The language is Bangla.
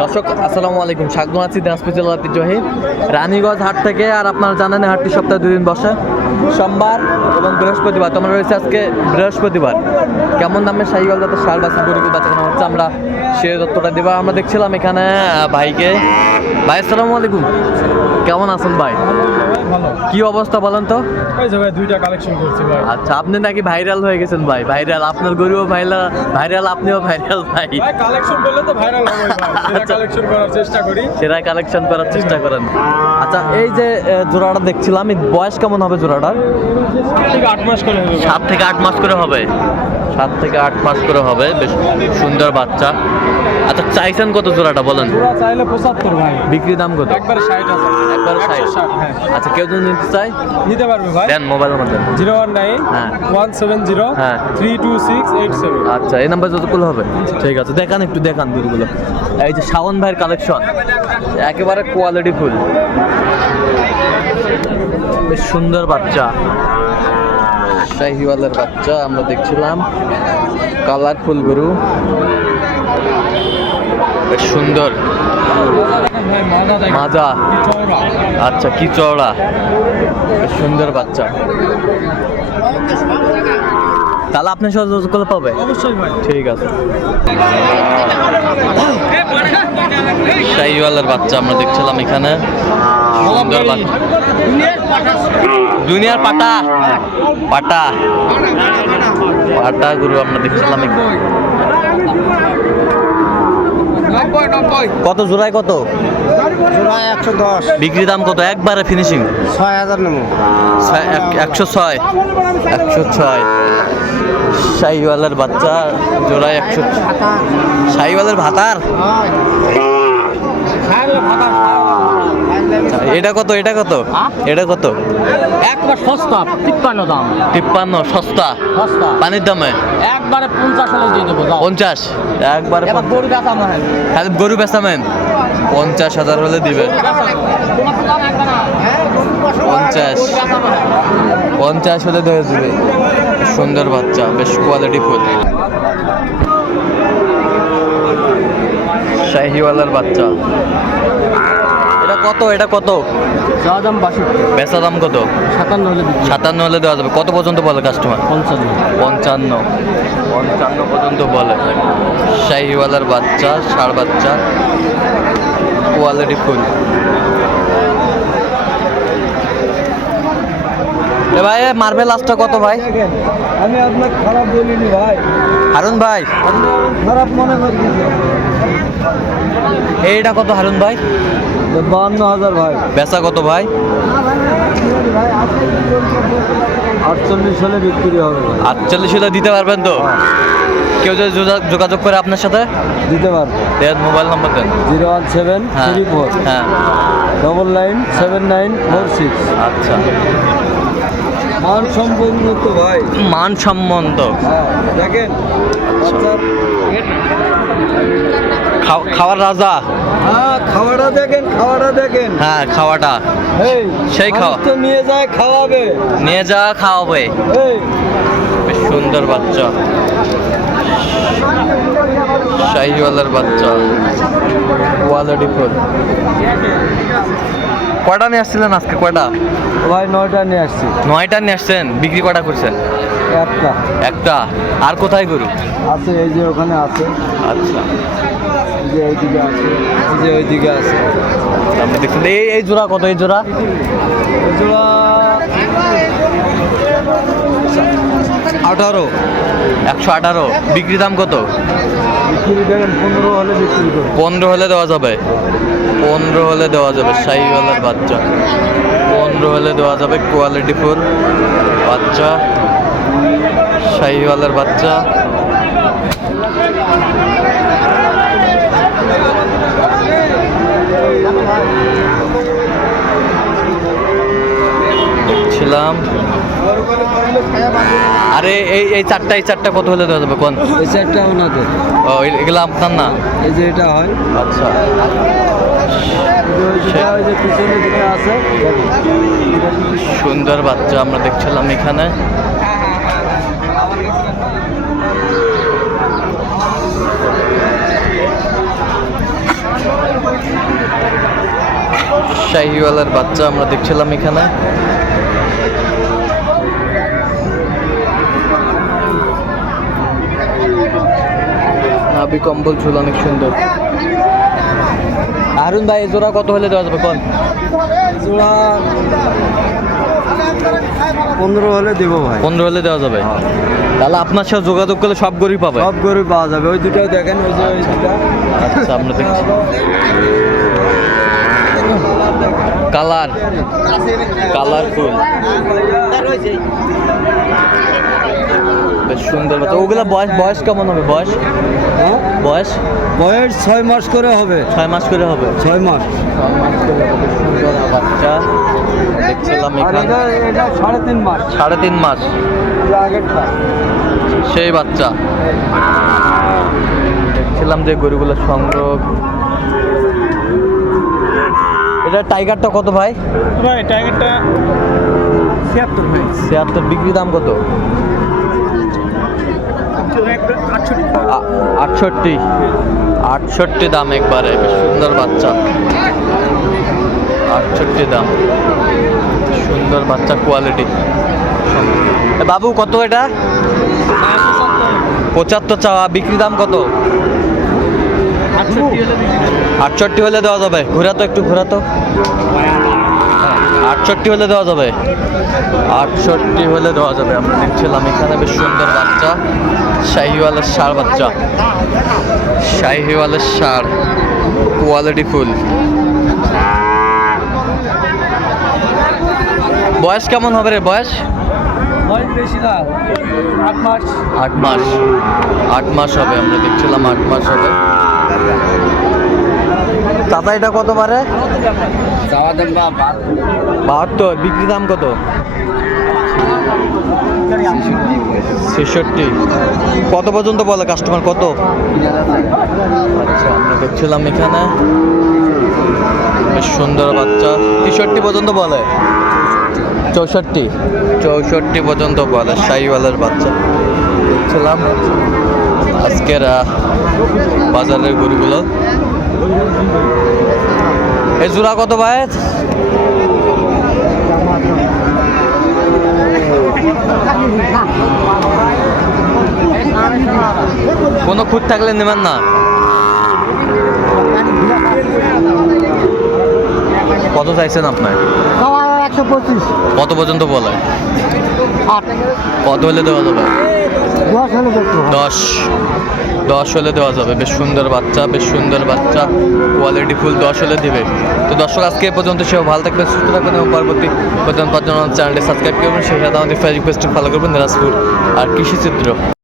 দর্শক, আসসালামু আলাইকুম। স্বাগত আছি দিনাজপুর জেলার ঐতিহ্যবাহী রানীগঞ্জ হাট থেকে আর আপনারা জানেন হাটটি সপ্তাহে দুদিন বসে। সোমবার এবং বৃহস্পতিবার। তোমরা রয়েছে আজকে বৃহস্পতিবার। কেমন দামে শাহিগল যাতে সার বাসের গরিব বাঁচানো হচ্ছে, আমরা সে দত্তটা দেবো। আমরা দেখছিলাম এখানে ভাইকে। ভাই, আসসালামু আলাইকুম। কেমন আছেন ভাই? ভালো? কি অবস্থা বলেন তো? এই যে ভাই দুইটা কালেকশন করছি ভাই। আচ্ছা আপনি নাকি ভাইরাল হয়ে গেছেন ভাই। ভাইরাল আপনার গরিবও ভাইরাল ভাইরাল আপনিও ভাইরাল ভাই। ভাই কালেকশন করলে তো ভাইরাল হবে ভাই। আচ্ছা। কালেকশন করার চেষ্টা করি। সেরা কালেকশন করার চেষ্টা করেন। আচ্ছা এই যে জোড়াটা দেখছিলাম এই বয়স কেমন হবে জোড়াটার ঠিক আট মাস করে হবে। সাত থেকে আট মাস করে হবে। সাত থেকে আট মাস করে হবে। বেশ সুন্দর বাচ্চা। আচ্ছা চাইছেন কত জোড়াটা বলেন? পুরা চাইলে পঁচাত্তর ভাই। বিক্রি দাম কত? একবারে ষাট হাজার একবারে ষাট। একশো ষাট, হ্যাঁ। আচ্ছা কেউ যদি নিতে চাই নিতে পারবে ভাই। দেন মোবাইল নাম্বার দেন জিরো ওয়ান নাইন হ্যাঁ। ওয়ান সেভেন জিরো হ্যাঁ। আচ্ছা এই নাম্বার যতগুলো হবে? ঠিক আছে দেখান একটু দেখান গরুগুলো এই যে শাওন ভাইয়ের কালেকশন একেবারে কোয়ালিটি ফুল বেশ সুন্দর বাচ্চা। শাহিওয়ালের বাচ্চা আমরা দেখছিলাম। কালারফুল গরু। বেশ সুন্দর। মাজা। আচ্ছা কি চওড়া? বেশ সুন্দর বাচ্চা। তাহলে আপনি সহযোগ পাবে অবশ্যই ভাই। ঠিক আছে। শাহিওয়ালের বাচ্চা আমরা দেখছিলাম এখানে। সুন্দর বাচ্চা। দুনিয়ার পাটা। পাটা। পাটা গুরু আমরা দেখছিলাম এখানে। কত জোড়ায় কত? জোড়ায় একশো দশ। বিক্রি দাম কত? একবারে ফিনিশিং ছয় হাজার নেব। একশো ছয়। একশো ছয়। শাহিওয়ালের বাচ্চা জোড়ায় একশো শাহিওয়ালের ভাতার। এটা কত এটা কত? এটা কত? একবার সস্তা তিপ্পান্ন দাম। তিপ্পান্ন সস্তা? সস্তা। পানির দামে? একবারে পঞ্চাশ হাজার দিয়ে দেবো পঞ্চাশ? একবারে গরু গাছ আমরা হ্যাঁ। গরু বেচামেন পঞ্চাশ হাজার হলে দিবে। পঞ্চাশ পঞ্চাশ। হলে ধরে দিবে। সুন্দর বাচ্চা বেশ কোয়ালিটি ফুল। শাহিওয়ালার বাচ্চা। কত? এটা কত? যাওয়া দাম বাষট্টি। বেচা দাম কত? সাতান্ন হলে সাতান্ন হলে দেওয়া যাবে। কত পর্যন্ত বলে কাস্টমার পঞ্চান্ন। পঞ্চান্ন। পঞ্চান্ন পর্যন্ত বলে। শাহিওয়ালার বাচ্চা ষাড় বাচ্চা কোয়ালিটি ফুল। এ ভাই মার্বেল লাস্টটা কত ভাই? আমি আপনাকে খারাপ বলিনি ভাই। হারুন ভাই? খারাপ মনে করছি। এইটা কত হারুন ভাই? বান্ন হাজার ভাই। বেচা কত ভাই? আটচল্লিশ হলে বিক্রি হবে আটচল্লিশ হলে দিতে পারবেন তো? কেউ যদি যোগা- যোগাযোগ করে আপনার সাথে? দিতে পারব। দেন মোবাইল নম্বর দেন। জিরো ওয়ান সেভেন হ্যাঁ থ্রি ফোর হ্যাঁ। Double nine seven nine four six. আচ্ছা। মান সম্পন্ন তো ভাই। মান সম্বন্ধ। হ্যাঁ দেখেন। বাচ্চার খাও- খাওয়ার রাজা। হ্যাঁ খাওয়াটা দেখেন খাওয়াটা দেখেন। হ্যাঁ খাওয়াটা। সেই খাওয়া। তো নিয়ে যায় খাওয়াবে। নিয়ে যা খাওয়াবে। বেশ সুন্দর বাচ্চা। শাহিওয়ালার বাচ্চা। কোয়ালিটি ফুল কয়টা নিয়ে আসছিলেন আজকে? কয়টা? ভাই নয়টা নিয়ে আসছি। নয়টা নিয়ে আসছেন? বিক্রি কয়টা করছেন? একটা। একটা। আর কোথায় গরু? আছে এই যে ওখানে আছে। আচ্ছা। যে এইদিকে আছে। যে ওইদিকে আছে। আপনি দেখছেন এই এই জোড়া কত? এই জোড়া? জোড়া আঠারো। একশো আঠারো। বিক্রি দাম কত? পনেরো হলে দেওয়া যাবে। পনেরো হলে দেওয়া যাবে শাহিওয়ালার বাচ্চা। পনেরো হলে দেওয়া যাবে কোয়ালিটি ফুল বাচ্চা। শাহিওয়ালার বাচ্চা। দেখছিলাম আরে এই এই চারটা এই চারটা কত হলে দেওয়া যাবে? কোন? এই চারটা ওনাদের। ও এগুলো আপনার না? এই যে এটা হয়। আচ্ছা। সুন্দর বাচ্চা আমরা দেখছিলাম এখানে। শাহিওয়ালার বাচ্চা আমরা দেখছিলাম এখানে। কম্বল ঝুল অনেক সুন্দর। আরুন ভাই জোড়া কত হলে দেওয়া যাবে কোন জোড়া পনেরো হলে দেবো ভাই। পনেরো হলে দেওয়া যাবে। তাহলে আপনার সাথে যোগাযোগ করলে সব গরুই পাবে। সব গরু পাওয়া যাবে। ওই দুটো দেখেন ওই যে দুটো আচ্ছা আমরা দেখছি। কালার। কালারফুল। বেশ সুন্দর বাচ্চা। ওগুলা বয়স বয়স কেমন হবে? বয়স? হ্যাঁ? বয়স? বয়স ছয় মাস করে হবে। ছয় মাস করে হবে? ছয় মাস। বাচ্চা। দেখছিলাম সাড়ে তিন মাস। সাড়ে তিন মাস। সেই বাচ্চা। দেখছিলাম যে গরুগুলো সংগ্রহ এটা টাইগারটা কত ভাই? ভাই টাইগারটা ছিয়াত্তর ভাই। ছিয়াত্তর বিক্রি দাম কত? আটষট্টি। আটষট্টি দাম একবারে সুন্দর বাচ্চা। আটষট্টি দাম। সুন্দর বাচ্চা কোয়ালিটি বাবু কত এটা? পঁচাত্তর চাওয়া বিক্রি দাম কত? আটষট্টি হলে দেওয়া যাবে। ঘোরা তো একটু ঘোরা তো। আটষট্টি হলে দেওয়া যাবে। আটষট্টি হলে দেওয়া যাবে। আমরা দেখছিলাম এখানে বেশ সুন্দর বাচ্চা। শাহিওয়ালের সার বাচ্চা। শাহিওয়ালের সার কোয়ালিটি ফুল বয়স কেমন হবে রে? বয়স? আট মাস। আট মাস হবে। আমরা দেখছিলাম আট মাস হবে। চাচা এটা কত পারে বাহাত্তর, বিক্রি দাম কত? ছেষট্টি। কত পর্যন্ত বলে কাস্টমার কত? আচ্ছা আমরা দেখছিলাম এখানে। বেশ সুন্দর বাচ্চা। তেষট্টি পর্যন্ত বলে? চৌষট্টি। চৌষট্টি পর্যন্ত বলে শাহিওয়ালের বাচ্চা। দেখছিলাম। আজকের বাজারের গরুগুলো। এই জোড়া কত ভাই? কোনো খুঁত থাকলে নেবেন না। কত চাইছেন আপনার? একশো পঁচিশ। কত পর্যন্ত বলে? আট। কত হলে দেওয়া যাবে? দশ দশ। হলে দেওয়া যাবে। বেশ সুন্দর বাচ্চা বেশ সুন্দর বাচ্চা। কোয়ালিটি ফুল দশ হলে দিবে। তো দর্শক আজকে এ পর্যন্ত সেও ভালো থাকবে সুস্থ থাকবেন এবং পরবর্তী পর্যন্ত চ্যানেলটি সাবস্ক্রাইব করবেন। সাথে আমাদের ফেসবুক পেজটি ফলো করবেন দিনাজপুর আর কৃষি চিত্র